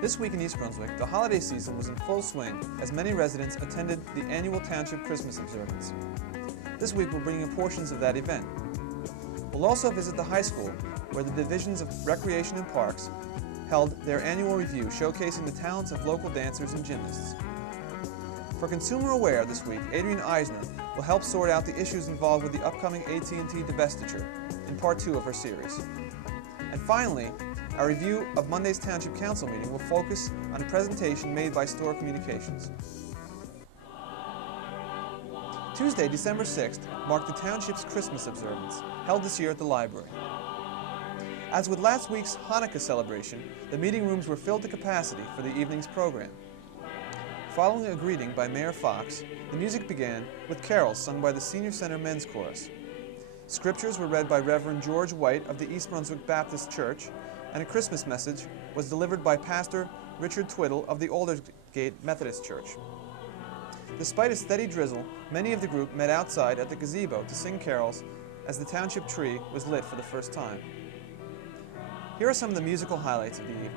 This week in East Brunswick, the holiday season was in full swing as many residents attended the annual Township Christmas observance. This week we'll bring you portions of that event. We'll also visit the high school, where the divisions of Recreation and Parks held their annual review showcasing the talents of local dancers and gymnasts. For Consumer Aware this week, Adrian Eisner will help sort out the issues involved with the upcoming At&T divestiture in part 2 of her series. And finally, our review of Monday's Township Council meeting will focus on a presentation made by Store Communications. Tuesday, December 6th, marked the Township's Christmas observance, held this year at the library. As with last week's Hanukkah celebration, the meeting rooms were filled to capacity for the evening's program. Following a greeting by Mayor Fox, the music began with carols sung by the Senior Center Men's Chorus. Scriptures were read by Reverend George White of the East Brunswick Baptist Church, and a Christmas message was delivered by Pastor Richard Twiddle of the Aldersgate Methodist Church. Despite a steady drizzle, many of the group met outside at the gazebo to sing carols as the township tree was lit for the first time. Here are some of the musical highlights of the evening.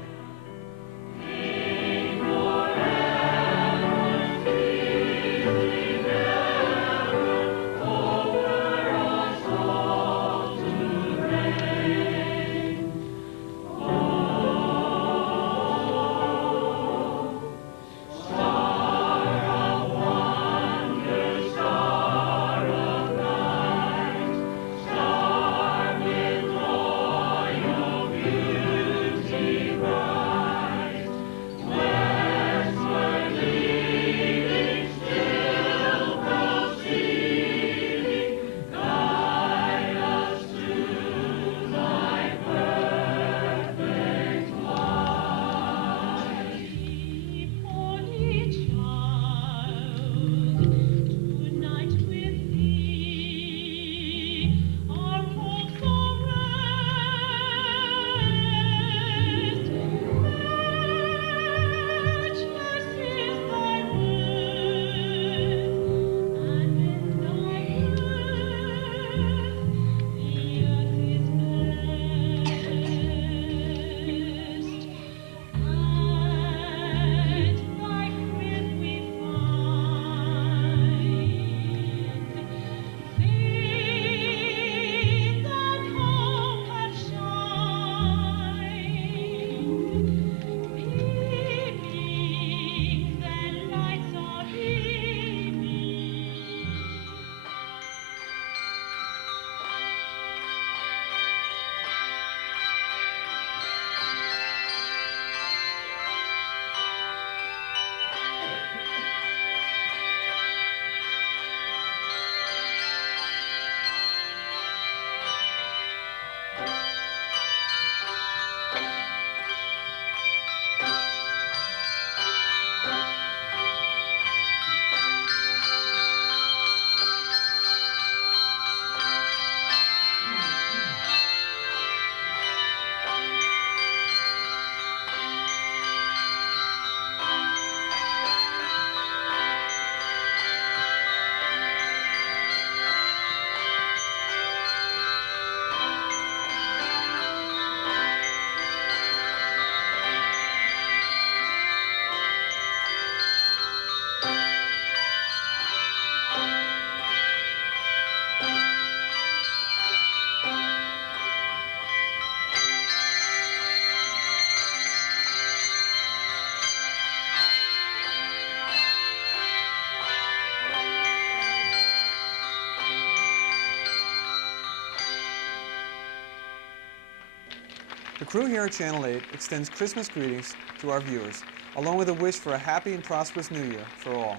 The crew here at Channel 8 extends Christmas greetings to our viewers, along with a wish for a happy and prosperous New Year for all.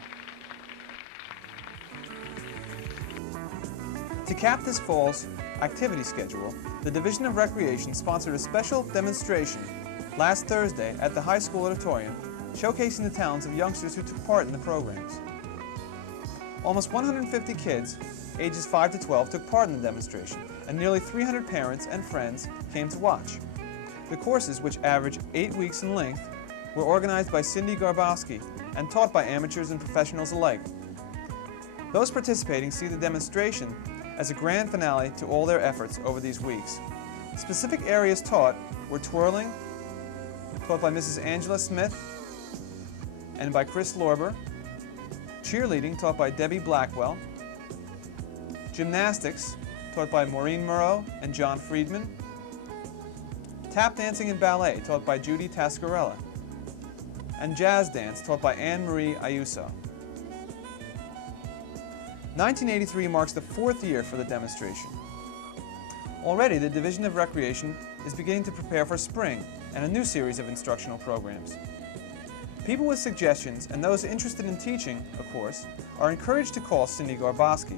To cap this fall's activity schedule, the Division of Recreation sponsored a special demonstration last Thursday at the high school auditorium, showcasing the talents of youngsters who took part in the programs. Almost 150 kids, ages 5 to 12, took part in the demonstration, and nearly 300 parents and friends came to watch. The courses, which average 8 weeks in length, were organized by Cindy Garbowski and taught by amateurs and professionals alike. Those participating see the demonstration as a grand finale to all their efforts over these weeks. Specific areas taught were twirling, taught by Mrs. Angela Smith and by Chris Lorber. Cheerleading, taught by Debbie Blackwell. Gymnastics, taught by Maureen Murrow and John Friedman. Tap dancing and ballet, taught by Judy Tascarella. And jazz dance, taught by Anne-Marie Ayuso. 1983 marks the 4th year for the demonstration. Already, the Division of Recreation is beginning to prepare for spring and a new series of instructional programs. People with suggestions and those interested in teaching a course are encouraged to call Cindy Garboski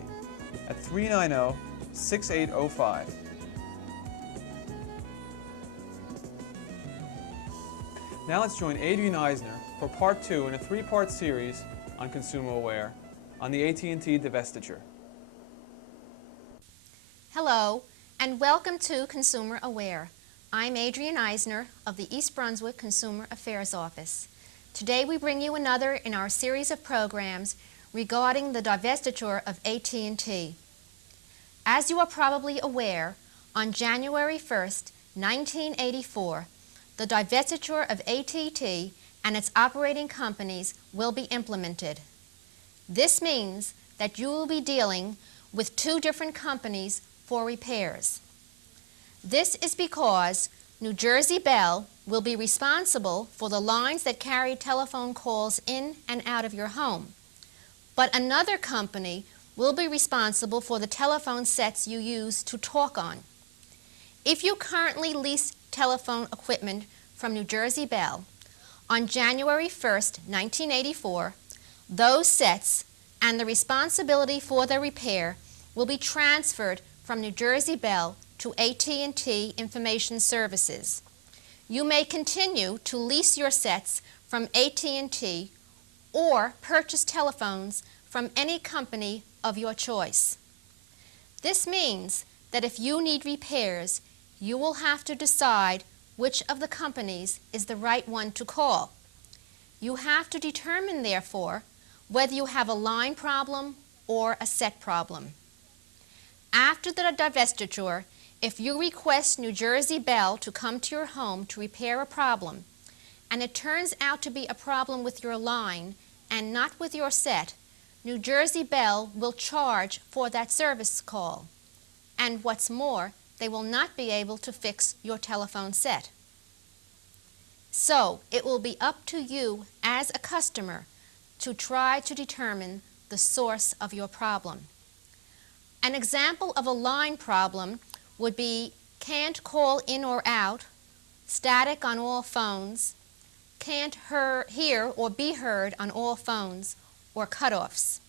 at 390-6805. Now let's join Adrian Eisner for part 2 in a 3-part series on Consumer Aware on the At&T divestiture. Hello, and welcome to Consumer Aware. I'm Adrian Eisner of the East Brunswick Consumer Affairs Office. Today we bring you another in our series of programs regarding the divestiture of At&T. As you are probably aware, on January 1st, 1984, the divestiture of At&T and its operating companies will be implemented. This means that you will be dealing with 2 different companies for repairs. This is because New Jersey Bell will be responsible for the lines that carry telephone calls in and out of your home, but another company will be responsible for the telephone sets you use to talk on. If you currently lease telephone equipment from New Jersey Bell, on January 1st, 1984, those sets and the responsibility for their repair will be transferred from New Jersey Bell to At&T Information Services. You may continue to lease your sets from At&T or purchase telephones from any company of your choice. This means that if you need repairs, you will have to decide which of the companies is the right one to call. You have to determine, therefore, whether you have a line problem or a set problem. After the divestiture, if you request New Jersey Bell to come to your home to repair a problem, and it turns out to be a problem with your line and not with your set, New Jersey Bell will charge for that service call. And what's more, they will not be able to fix your telephone set. So it will be up to you as a customer to try to determine the source of your problem. An example of a line problem would be can't call in or out, static on all phones, can't hear or be heard on all phones, or cutoffs.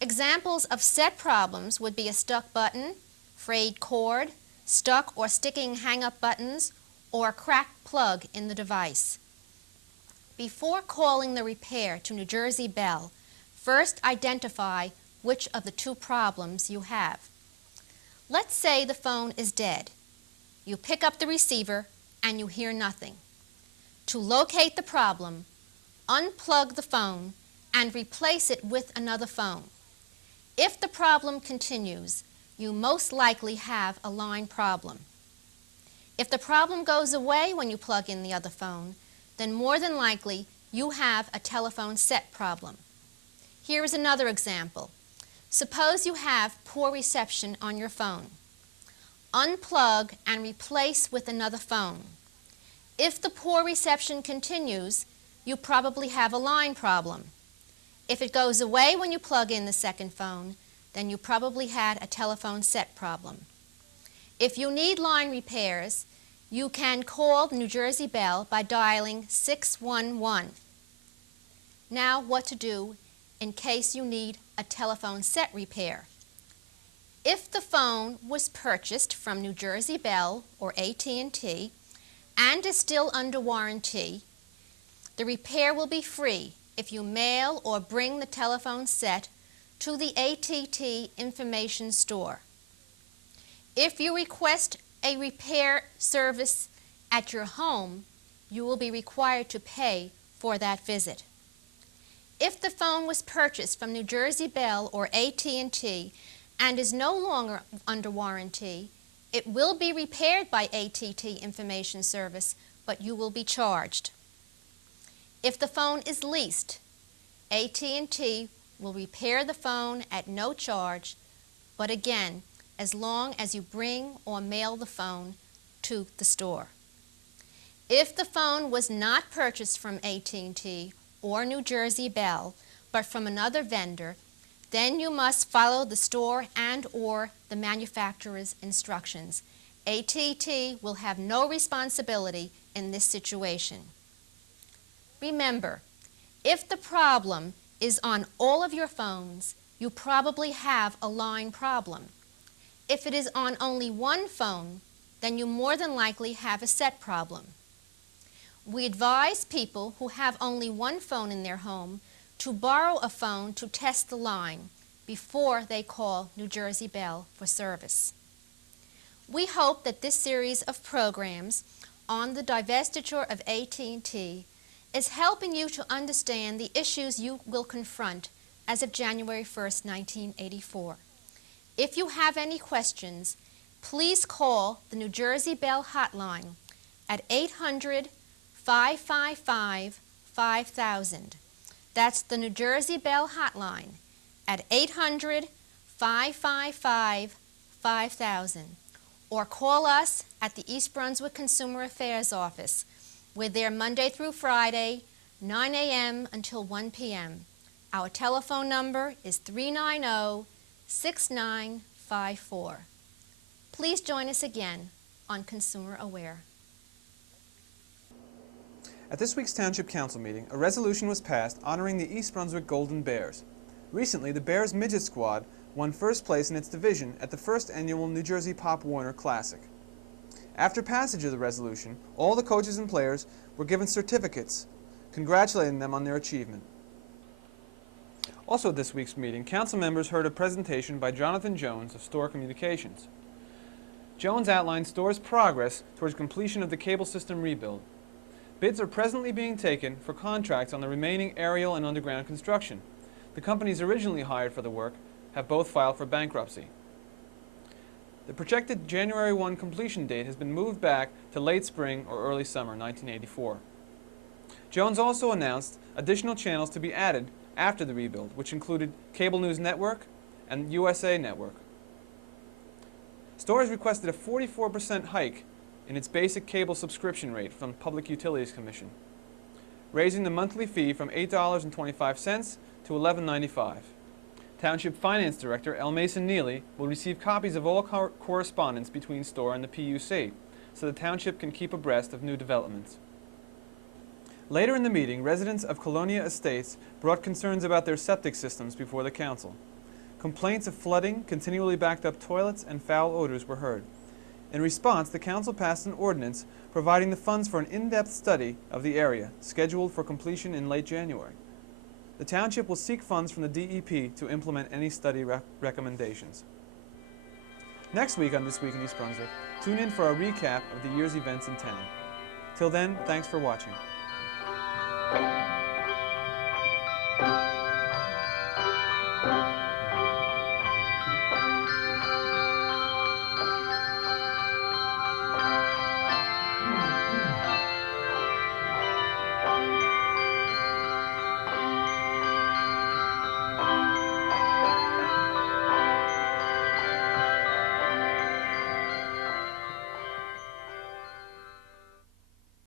Examples of set problems would be a stuck button, frayed cord, stuck or sticking hang-up buttons, or a cracked plug in the device. Before calling the repair to New Jersey Bell, first identify which of the 2 problems you have. Let's say the phone is dead. You pick up the receiver and you hear nothing. To locate the problem, unplug the phone and replace it with another phone. If the problem continues, you most likely have a line problem. If the problem goes away when you plug in the other phone, then more than likely you have a telephone set problem. Here is another example. Suppose you have poor reception on your phone. Unplug and replace with another phone. If the poor reception continues, you probably have a line problem. If it goes away when you plug in the second phone, then you probably had a telephone set problem. If you need line repairs, you can call New Jersey Bell by dialing 611. Now, what to do in case you need a telephone set repair. If the phone was purchased from New Jersey Bell or At&T and is still under warranty, the repair will be free if you mail or bring the telephone set to the At&T Information Store. If you request a repair service at your home, you will be required to pay for that visit. If the phone was purchased from New Jersey Bell or At&T and is no longer under warranty, it will be repaired by At&T Information Service, but you will be charged. If the phone is leased, AT&T will repair the phone at no charge, but again, as long as you bring or mail the phone to the store. If the phone was not purchased from AT&T or New Jersey Bell, but from another vendor, then you must follow the store and or the manufacturer's instructions. AT&T will have no responsibility in this situation. Remember, if the problem is on all of your phones, you probably have a line problem. If it is on only one phone, then you more than likely have a set problem. We advise people who have only one phone in their home to borrow a phone to test the line before they call New Jersey Bell for service. We hope that this series of programs on the divestiture of AT&T is helping you to understand the issues you will confront as of January 1st, 1984. If you have any questions, please call the New Jersey Bell hotline at 800-555-5000. That's the New Jersey Bell hotline at 800-555-5000. Or call us at the East Brunswick Consumer Affairs Office. We're there Monday through Friday, 9 a.m. until 1 p.m. Our telephone number is 390-6954. Please join us again on Consumer Aware. At this week's Township Council meeting, a resolution was passed honoring the East Brunswick Golden Bears. Recently, the Bears Midget Squad won first place in its division at the first annual New Jersey Pop Warner Classic. After passage of the resolution, all the coaches and players were given certificates, congratulating them on their achievement. Also at this week's meeting, council members heard a presentation by Jonathan Jones of Store Communications. Jones outlined Store's progress towards completion of the cable system rebuild. Bids are presently being taken for contracts on the remaining aerial and underground construction. The companies originally hired for the work have both filed for bankruptcy. The projected January 1 completion date has been moved back to late spring or early summer 1984. Jones also announced additional channels to be added after the rebuild, which included Cable News Network and USA Network. Store has requested a 44% hike in its basic cable subscription rate from Public Utilities Commission, raising the monthly fee from $8.25 to $11.95. Township Finance Director L. Mason Neely will receive copies of all correspondence between Store and the PUC, so the Township can keep abreast of new developments. Later in the meeting, residents of Colonia Estates brought concerns about their septic systems before the Council. Complaints of flooding, continually backed up toilets, and foul odors were heard. In response, the Council passed an ordinance providing the funds for an in-depth study of the area, scheduled for completion in late January. The Township will seek funds from the DEP to implement any study recommendations. Next week on This Week in East Brunswick, tune in for a recap of the year's events in town. Till then, thanks for watching.